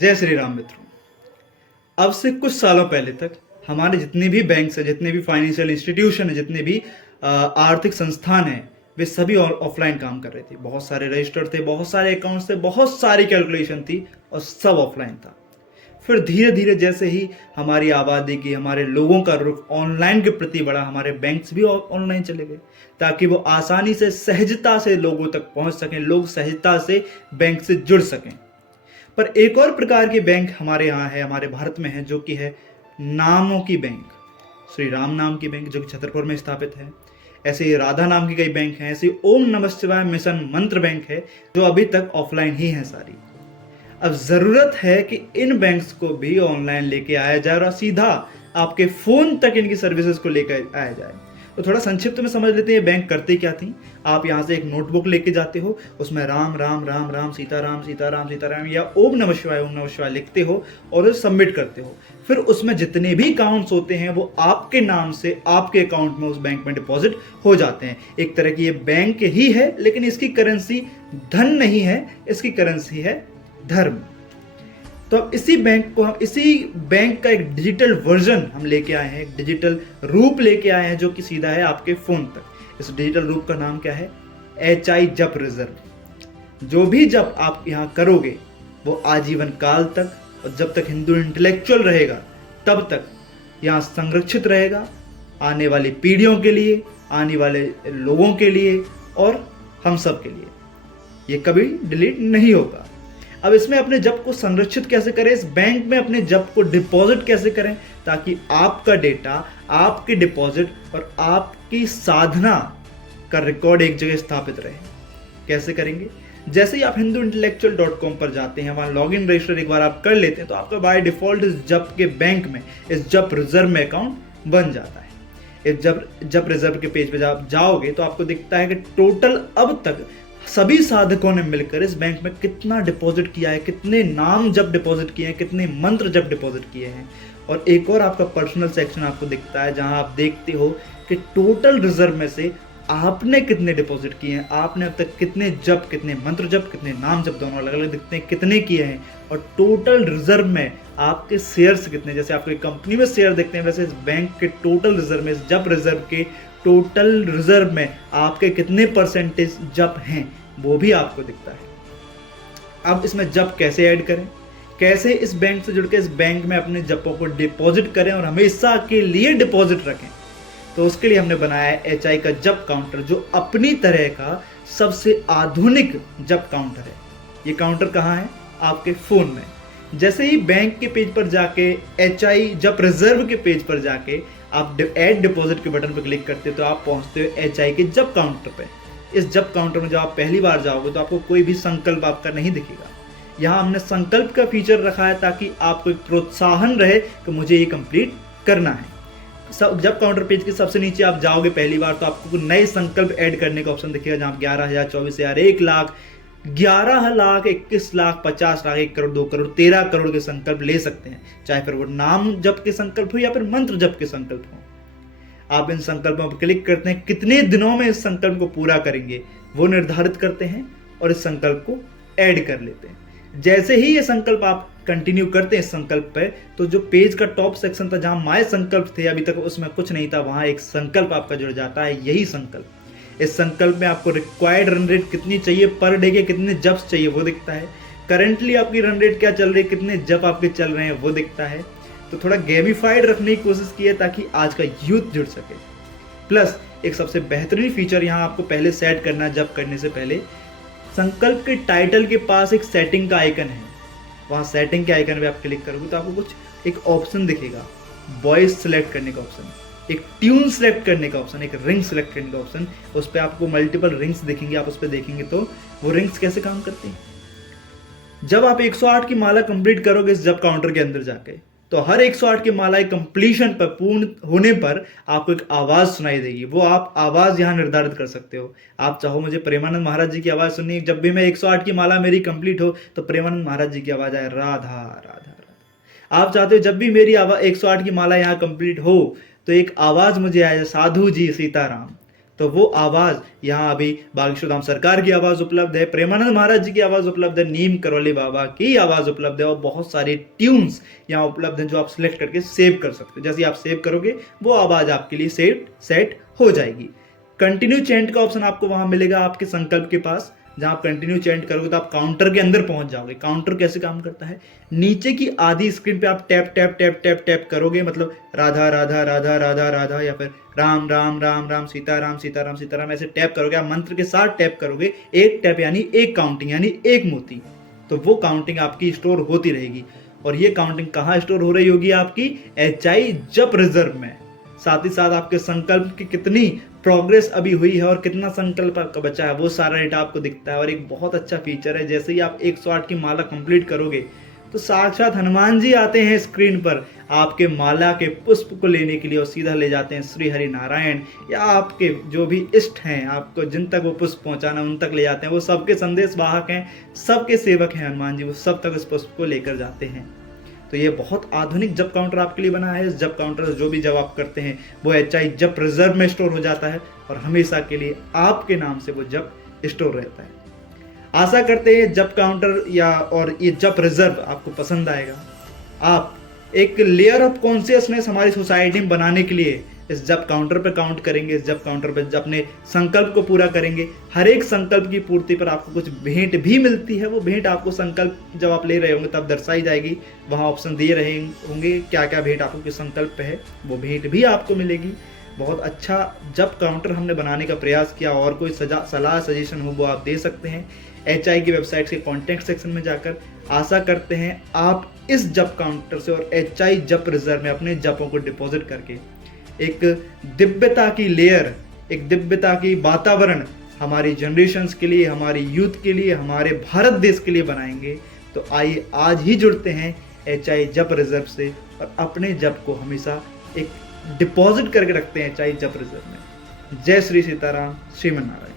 जय श्री राम मित्रों। अब से कुछ सालों पहले तक हमारे जितने भी बैंक्स हैं, जितने भी फाइनेंशियल इंस्टीट्यूशन हैं, जितने भी आर्थिक संस्थान हैं, वे सभी ऑफलाइन काम कर रहे थे। बहुत सारे रजिस्टर थे, बहुत सारे अकाउंट्स थे, बहुत सारी कैलकुलेशन थी और सब ऑफलाइन था। फिर धीरे धीरे जैसे ही हमारी आबादी की, हमारे लोगों का रुख ऑनलाइन के प्रति बढ़ा, हमारे बैंक्स भी ऑनलाइन चले गए ताकि वो आसानी से, सहजता से लोगों तक पहुंच सकें, लोग सहजता से बैंक से जुड़ सकें। पर एक और प्रकार के बैंक हमारे यहाँ है, हमारे भारत में है, जो कि है नामों की बैंक। श्री राम नाम की बैंक जो कि छतरपुर में स्थापित है। ऐसे ही राधा नाम की कई बैंक हैं। ऐसे ओम नमः शिवाय मिशन मंत्र बैंक है जो अभी तक ऑफलाइन ही है सारी। अब जरूरत है कि इन बैंक्स को भी ऑनलाइन लेके आया जाए और सीधा आपके फोन तक इनकी सर्विसेज को लेकर आया जाए। तो थोड़ा संक्षिप्त में समझ लेते हैं बैंक करते क्या थी। आप यहाँ से एक नोटबुक लेके जाते हो, उसमें राम राम राम राम सीताराम सीताराम सीताराम या ओम नमः शिवाय लिखते हो और उसे सबमिट करते हो। फिर उसमें जितने भी अकाउंट्स होते हैं वो आपके नाम से आपके अकाउंट में उस बैंक में डिपॉजिट हो जाते हैं। एक तरह की ये बैंक ही है, लेकिन इसकी करेंसी धन नहीं है, इसकी करेंसी है धर्म। तो अब इसी बैंक का एक डिजिटल वर्जन हम लेके आए हैं, एक डिजिटल रूप लेके आए हैं जो कि सीधा है आपके फोन तक। इस डिजिटल रूप का नाम क्या है? HI जप रिजर्व। जो भी जप आप यहाँ करोगे वो आजीवन काल तक, और जब तक हिंदू इंटेलेक्चुअल रहेगा तब तक यहाँ संरक्षित रहेगा, आने वाली पीढ़ियों के लिए, आने वाले लोगों के लिए और हम सब के लिए। ये कभी डिलीट नहीं होगा। अब इसमें अपने जप को संरक्षित कैसे करें, इस बैंक में अपने जप को डिपॉजिट कैसे करें ताकि आपका डेटा, आपके डिपॉजिट और आपकी साधना का रिकॉर्ड एक जगह स्थापित रहे। कैसे करेंगे? जैसे ही आप hinduintellectual.com पर जाते हैं, वहां लॉगिन रजिस्टर एक बार आप कर लेते हैं तो आपका बाय डिफॉल्ट इस जप के बैंक में, इस जप रिजर्व में अकाउंट बन जाता है। इस जप रिजर्व के पेज पे जब आप जाओगे तो आपको दिखता है कि टोटल अब तक सभी साधकों ने मिलकर इस बैंक में कितना डिपॉजिट किया है, कितने नाम जब डिपॉजिट किए हैं, कितने मंत्र जब डिपॉजिट किए हैं। और एक और आपका पर्सनल सेक्शन आपको दिखता है जहां आप देखते हो कि टोटल रिजर्व में से आपने कितने डिपॉजिट किए हैं, आपने अब तक कितने जप, कितने मंत्र जप, कितने नाम जप, दोनों अलग अलग दिखते हैं, कितने किए हैं। और टोटल रिजर्व में आपके शेयर्स कितने, जैसे आपको एक कंपनी में शेयर देखते हैं, वैसे इस बैंक के टोटल रिजर्व में, इस जप रिजर्व के टोटल रिजर्व में आपके कितने परसेंटेज जप हैं वो भी आपको दिखता है। अब इसमें जप कैसे ऐड करें, कैसे इस बैंक से जुड़ के इस बैंक में अपने जपों को डिपॉजिट करें और हमेशा के लिए डिपॉजिट रखें, तो उसके लिए हमने बनाया है HI का जप काउंटर, जो अपनी तरह का सबसे आधुनिक जप काउंटर है। ये काउंटर कहाँ है? आपके फोन में। जैसे ही बैंक के पेज पर जाके, HI जप रिजर्व के पेज पर जाके आप ऐड डिपॉजिट के बटन पर क्लिक करते हो तो आप पहुंचते हो HI के जप काउंटर पे। इस जप काउंटर में जब आप पहली बार जाओगे तो आपको कोई भी संकल्प आपका नहीं दिखेगा। यहाँ हमने संकल्प का फीचर रखा है ताकि आपको एक प्रोत्साहन रहे कि मुझे ये कंप्लीट करना है। जब काउंटर पेज के सबसे नीचे आप जाओगे पहली बार तो आपको नए संकल्प ऐड करने का ऑप्शन दिखेगा, जहाँ 11,000, 24,000, 1 लाख, 11 लाख, 21 लाख, 50 लाख, 1 करोड़, 2 करोड़, 13 करोड़ के संकल्प ले सकते हैं। चाहे फिर वो नाम जप के संकल्प हो या फिर मंत्र जप के संकल्प हो। आप इन संकल्पों पर क्लिक करते हैं, कितने दिनों में इस संकल्प को पूरा करेंगे वो निर्धारित करते हैं और इस संकल्प को ऐड कर लेते हैं। जैसे ही ये संकल्प आप कंटिन्यू करते हैं इस संकल्प पे, तो जो पेज का टॉप सेक्शन था जहां माय संकल्प थे, अभी तक उसमें कुछ नहीं था, वहां एक संकल्प आपका जुड़ जाता है, यही संकल्प। इस संकल्प में आपको रिक्वायर्ड रन रेट कितनी चाहिए, पर डे के कितने जप्स चाहिए वो दिखता है। करंटली आपकी रन रेट क्या चल रही है, कितने जप आपके चल रहे हैं वो दिखता है। तो थोड़ा गेमिफाइड रखने की कोशिश की है ताकि आज का यूथ जुड़ सके। प्लस एक सबसे बेहतरीन फीचर यहाँ आपको पहले सेट करना है, जब करने से पहले संकल्प के टाइटल के पास एक सेटिंग का आइकन है। वहाँ सेटिंग के आइकन पे आप क्लिक करोगे तो आपको कुछ एक ऑप्शन दिखेगा, वॉइस सेलेक्ट करने का ऑप्शन, एक ट्यून सेलेक्ट करने का ऑप्शन, एक रिंग सेलेक्ट करने का ऑप्शन। उस पर आपको मल्टीपल रिंग्स दिखेंगे। आप उस पर देखेंगे तो वो रिंग्स कैसे काम करती हैं। जब आप 108 की माला कंप्लीट करोगे इस जब काउंटर के अंदर जाके, तो हर 108 की माला कंप्लीशन पर, पूर्ण होने पर आपको एक आवाज सुनाई देगी। वो आप आवाज यहाँ निर्धारित कर सकते हो। आप चाहो मुझे प्रेमानंद महाराज जी की आवाज सुननी है, जब भी मैं 108 की माला मेरी कंप्लीट हो तो प्रेमानंद महाराज जी की आवाज आए, राधा राधा राधा। आप चाहते हो जब भी मेरी 108 की माला यहाँ कंप्लीट हो तो एक आवाज मुझे आए, साधु जी सीताराम, तो वो आवाज़ यहाँ अभी बागेश्वर धाम सरकार की आवाज़ उपलब्ध है, प्रेमानंद महाराज जी की आवाज़ उपलब्ध है, नीम करौली बाबा की आवाज़ उपलब्ध है, और बहुत सारे ट्यून्स यहाँ उपलब्ध हैं जो आप सिलेक्ट करके सेव कर सकते हो। जैसे आप सेव करोगे वो आवाज़ आपके लिए सेट हो जाएगी। कंटिन्यू चैंट का ऑप्शन आपको वहाँ मिलेगा आपके संकल्प के पास। जहाँ आप कंटिन्यू चैंट करोगे तो आप काउंटर के अंदर पहुंच जाओगे। काउंटर कैसे काम करता है, नीचे की आधी स्क्रीन पे आप tap tap tap tap tap करोगे, मतलब राधा राधा राधा राधा राधा, या फिर राम राम राम राम सीताराम सीताराम सीताराम, ऐसे टैप करोगे। आप मंत्र के साथ टैप करोगे, एक टैप यानी एक काउंटिंग यानी एक मोती, तो वो काउंटिंग आपकी स्टोर होती रहेगी। और ये काउंटिंग कहाँ स्टोर हो रही होगी, आपकी HI जप रिजर्व में। साथ ही साथ आपके संकल्प की कितनी प्रोग्रेस अभी हुई है और कितना संकल्प आपका बचा है वो सारा डेटा आपको दिखता है। और एक बहुत अच्छा फीचर है, जैसे ही आप 108 की माला कंप्लीट करोगे तो साक्षात हनुमान जी आते हैं स्क्रीन पर आपके माला के पुष्प को लेने के लिए, और सीधा ले जाते हैं श्री हरि नारायण या आपके जो भी इष्ट हैं, आपको जिन तक वो पुष्प पहुंचाना उन तक ले जाते हैं। वो सबके संदेश वाहक हैं, सबके सेवक हैं हनुमान जी, वो सब तक इस पुष्प को लेकर जाते हैं। तो ये बहुत आधुनिक जप काउंटर आपके लिए बना है। इस जप काउंटर से जो भी जप आप करते हैं वो HI जप रिजर्व में स्टोर हो जाता है और हमेशा के लिए आपके नाम से वो जप स्टोर रहता है। आशा करते हैं जप काउंटर और ये जप रिजर्व आपको पसंद आएगा। आप एक लेयर ऑफ कॉन्शियसनेस हमारी सोसाइटी में बनाने के लिए इस जप काउंटर पे काउंट करेंगे, इस जप काउंटर पे अपने संकल्प को पूरा करेंगे। हर एक संकल्प की पूर्ति पर आपको कुछ भेंट भी मिलती है, वो भेंट आपको संकल्प जब आप ले रहे होंगे तब दर्शाई जाएगी। वहाँ ऑप्शन दिए रहे होंगे क्या क्या भेंट आपको किस संकल्प पे है, वो भेंट भी आपको मिलेगी। बहुत अच्छा जप काउंटर हमने बनाने का प्रयास किया, और कोई सलाह सजेशन हो वो आप दे सकते हैं HI की वेबसाइट के कॉन्टेक्ट सेक्शन में जाकर। आशा करते हैं आप इस जप काउंटर से और HI जप रिजर्व में अपने जपों को डिपॉजिट करके एक दिव्यता की लेयर, एक दिव्यता की वातावरण हमारी जनरेशन्स के लिए, हमारी यूथ के लिए, हमारे भारत देश के लिए बनाएंगे। तो आइए आज ही जुड़ते हैं HI जप रिजर्व से और अपने जप को हमेशा एक डिपॉजिट करके रखते हैं HI जप रिजर्व में। जय श्री सीताराम, श्रीमन नारायण।